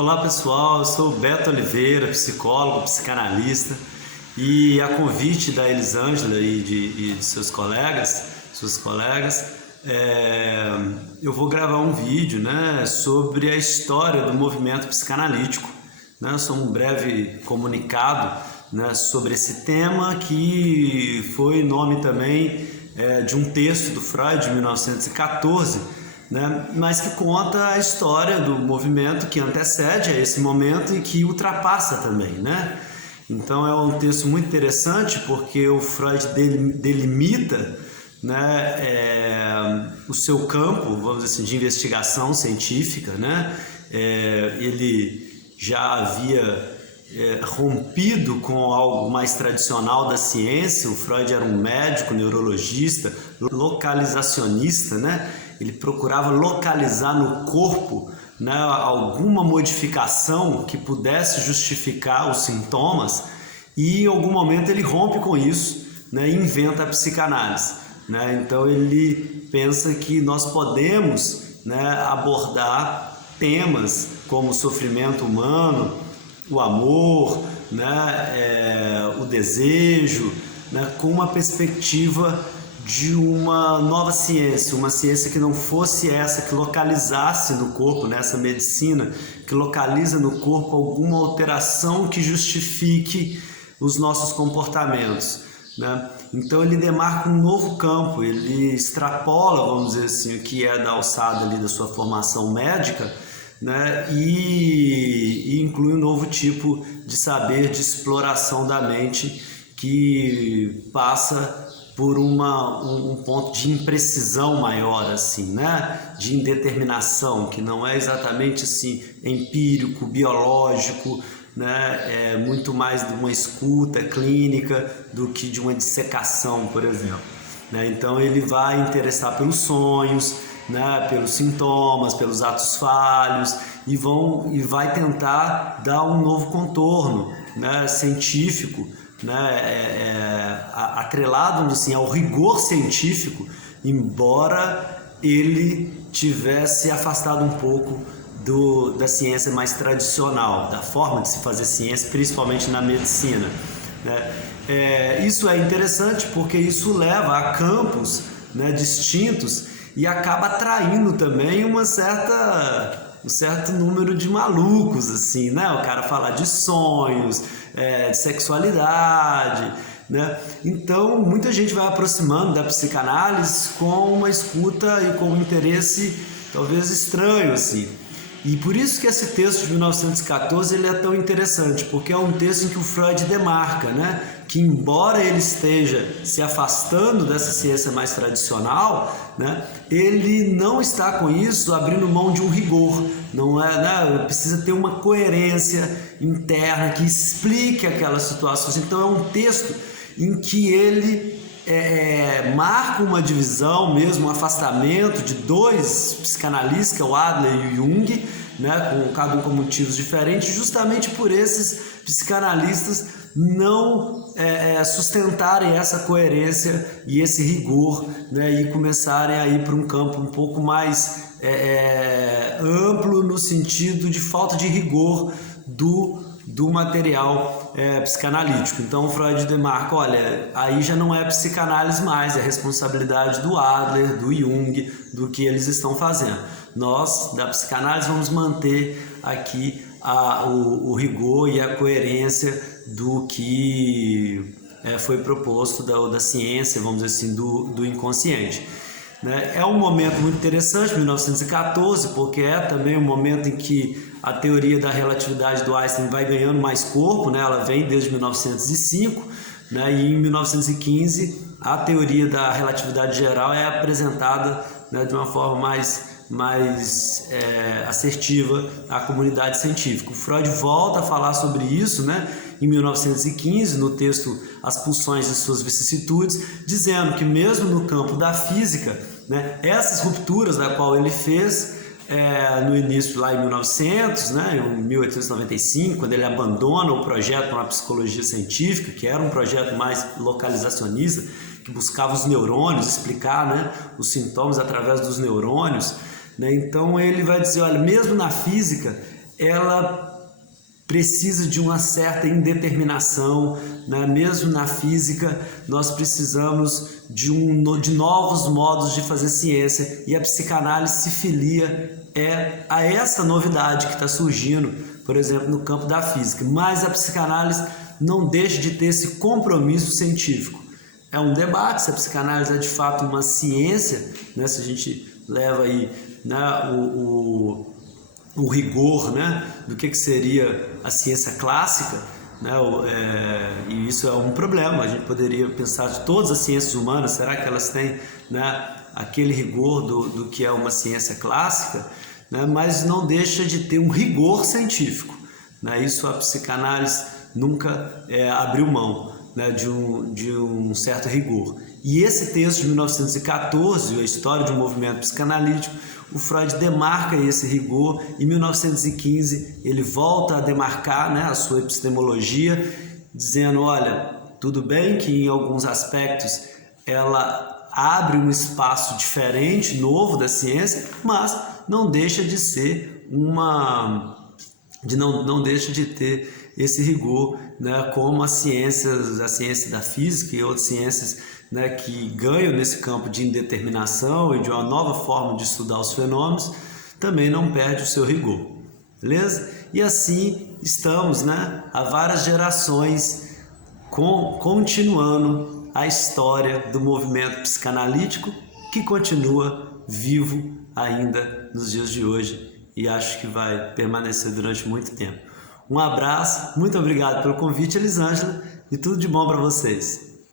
Olá pessoal, eu sou o Beto Oliveira, psicólogo, psicanalista, e a convite da Elisângela e de seus colegas, suas colegas, eu vou gravar um vídeo, né, sobre a história do movimento psicanalítico, né, só um breve comunicado, né, sobre esse tema que foi nome também de um texto do Freud de 1914, né, mas que conta a história do movimento que antecede a esse momento e que ultrapassa também, né? Então é um texto muito interessante porque o Freud delimita, né, o seu campo, vamos dizer assim, de investigação científica, né? Ele já havia rompido com algo mais tradicional da ciência. O Freud era um médico, neurologista, localizacionista, né? Ele procurava localizar no corpo, né, alguma modificação que pudesse justificar os sintomas, e em algum momento ele rompe com isso, né, e inventa a psicanálise, né? Então ele pensa que nós podemos, né, abordar temas como o sofrimento humano, o amor, né, o desejo, né, com uma perspectiva de uma nova ciência, uma ciência que não fosse essa, que localizasse no corpo, nessa medicina, que localiza no corpo alguma alteração que justifique os nossos comportamentos, né? Então ele demarca um novo campo, ele extrapola, vamos dizer assim, o que é da alçada ali da sua formação médica, né? E inclui um novo tipo de saber, de exploração da mente, que passa por um ponto de imprecisão maior, assim, né? De indeterminação, que não é exatamente assim empírico, biológico, né? É muito mais de uma escuta clínica do que de uma dissecação, por exemplo, né? Então ele vai interessar pelos sonhos, né? Pelos sintomas, pelos atos falhos, e vai tentar dar um novo contorno, né, científico, né, atrelado assim, ao rigor científico, embora ele tivesse afastado um pouco da ciência mais tradicional, da forma de se fazer ciência, principalmente na medicina, né? Isso é interessante porque isso leva a campos, né, distintos, e acaba atraindo também um certo número de malucos, assim, né? O cara falar de sonhos, de sexualidade, né? Então muita gente vai aproximando da psicanálise com uma escuta e com um interesse talvez estranho, assim. E por isso que esse texto de 1914 ele é tão interessante, porque é um texto em que o Freud demarca, né, que embora ele esteja se afastando dessa ciência mais tradicional, né, ele não está com isso abrindo mão de um rigor, não é, né, precisa ter uma coerência interna que explique aquelas situações. Então é um texto em que ele marca uma divisão mesmo, um afastamento de dois psicanalistas, que é o Adler e o Jung, né, cada um com motivos diferentes, justamente por esses psicanalistas não sustentarem essa coerência e esse rigor, né, e começarem a ir para um campo um pouco mais amplo, no sentido de falta de rigor do material psicanalítico. Então o Freud demarca, olha, aí já não é psicanálise mais, é responsabilidade do Adler, do Jung, do que eles estão fazendo. Nós, da psicanálise, vamos manter aqui o rigor e a coerência do que foi proposto da ciência, vamos dizer assim, do inconsciente. É um momento muito interessante, 1914, porque é também um momento em que a teoria da relatividade do Einstein vai ganhando mais corpo, né? Ela vem desde 1905, né? E em 1915 a teoria da relatividade geral é apresentada, né, de uma forma mais assertiva à comunidade científica. O Freud volta a falar sobre isso, né, em 1915, no texto As Pulsões e Suas Vicissitudes, dizendo que mesmo no campo da física, né, essas rupturas da qual ele fez no início, lá em 1900, né, em 1895, quando ele abandona o projeto para uma psicologia científica, que era um projeto mais localizacionista, que buscava os neurônios, explicar, né, os sintomas através dos neurônios, né? Então ele vai dizer, olha, mesmo na física, ela precisa de uma certa indeterminação, né? Mesmo na física, nós precisamos de novos modos de fazer ciência, e a psicanálise se filia a essa novidade que está surgindo, por exemplo, no campo da física. Mas a psicanálise não deixa de ter esse compromisso científico. É um debate se a psicanálise é de fato uma ciência, né? Se a gente leva aí, né, o rigor, né, do que seria a ciência clássica, né, e isso é um problema. A gente poderia pensar de todas as ciências humanas, será que elas têm, né, aquele rigor do que é uma ciência clássica, né, mas não deixa de ter um rigor científico, né? Isso a psicanálise nunca abriu mão, né, de um certo rigor. E esse texto de 1914, A História de um Movimento Psicanalítico, o Freud demarca esse rigor. Em 1915 ele volta a demarcar, né, a sua epistemologia, dizendo, olha, tudo bem que em alguns aspectos ela abre um espaço diferente, novo da ciência, mas não deixa de ser não deixa de ter esse rigor, né, como a ciência da física e outras ciências, né, que ganham nesse campo de indeterminação e de uma nova forma de estudar os fenômenos, também não perde o seu rigor, beleza? E assim estamos, né, há várias gerações continuando a história do movimento psicanalítico, que continua vivo ainda nos dias de hoje, e acho que vai permanecer durante muito tempo. Um abraço, muito obrigado pelo convite, Elisângela, e tudo de bom para vocês.